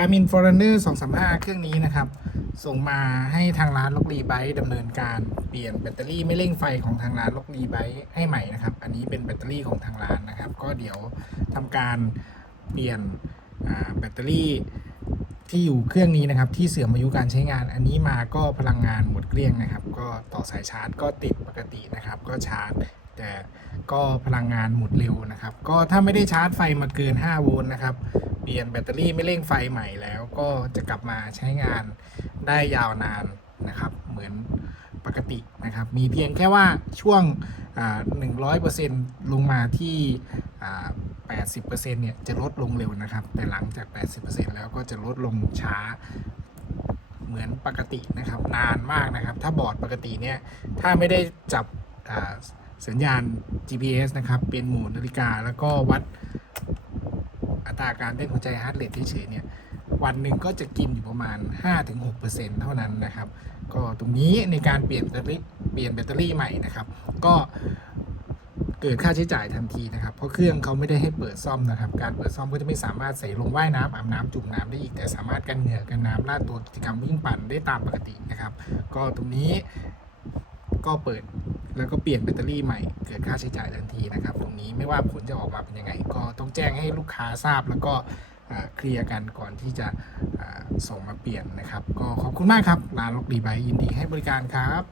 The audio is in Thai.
Garmin Forerunner 235 เครื่องนี้นะครับ ส่งมาให้ทางร้านล็อกรีไบดำเนินการเปลี่ยนแบตเตอรี่ไม่เร่งไฟของทางร้านล็อกรีไบให้ใหม่นะครับ อันนี้เป็นแบตเตอรี่ของทางร้านนะครับ ก็เดี๋ยวทำการเปลี่ยนแบตเตอรี่ที่อยู่เครื่องนี้นะครับ ที่เสื่อมอายุการใช้งาน อันนี้มาก็พลังงานหมดเกลี้ยงนะครับ ก็ต่อสายชาร์จก็ติดปกตินะครับ ก็ชาร์จแต่ ก็พลังงานหมดเร็วนะครับ ก็ถ้าไม่ได้ชาร์จไฟมาเกิน 5 โวลต์นะครับ เปลี่ยนแบตเตอรี่ไม่เร่งไฟใหม่แล้วก็จะกลับมาใช้งานได้ยาวนานนะครับ เหมือนปกตินะครับ มีเพียงแค่ว่าช่วง 100%ลงมาที่ 80%เนี่ยจะลดลงเร็วนะครับ แต่หลังจาก 80%แล้วก็จะลดลงช้าเหมือนปกตินะครับ นานมากนะครับ ถ้าบอร์ดปกติเนี่ย ถ้าไม่ได้จับ สัญญาณ GPS นะครับ เป็นโหมดนาฬิกา แล้วก็วัดอัตราการเต้นหัวใจฮาร์ดเรทเฉยๆเนี่ย วันหนึ่งก็จะกินอยู่ประมาณ 5-6%เท่านั้นนะครับ ก็ตรงนี้ในการเปลี่ยนแบตเตอรี่เปลี่ยนแบตเตอรี่ใหม่นะครับ ก็เกิดค่าใช้จ่ายทันทีนะครับ เพราะเครื่องเขาไม่ได้ให้เปิดซ่อมนะครับ การเปิดซ่อมก็จะไม่สามารถใส่ลงว่ายน้ำอาบน้ำจุ่มน้ำได้อีก แต่สามารถกันเหงื่อกันน้ำลาดตัวกิจกรรมวิ่งปั่นได้ตามปกตินะครับ ก็ตรงนี้ก็เปิด แล้วก็เปลี่ยนแบตเตอรี่ใหม่เกิดค่าใช้จ่ายทันทีนะครับ ตรงนี้ไม่ว่าผลจะออกมาเป็นยังไง ก็ต้องแจ้งให้ลูกค้าทราบแล้วก็เคลียร์กันก่อนที่จะส่งมาเปลี่ยนนะครับ ก็ขอบคุณมากครับร้านล็อกดีไบยินดีให้บริการครับ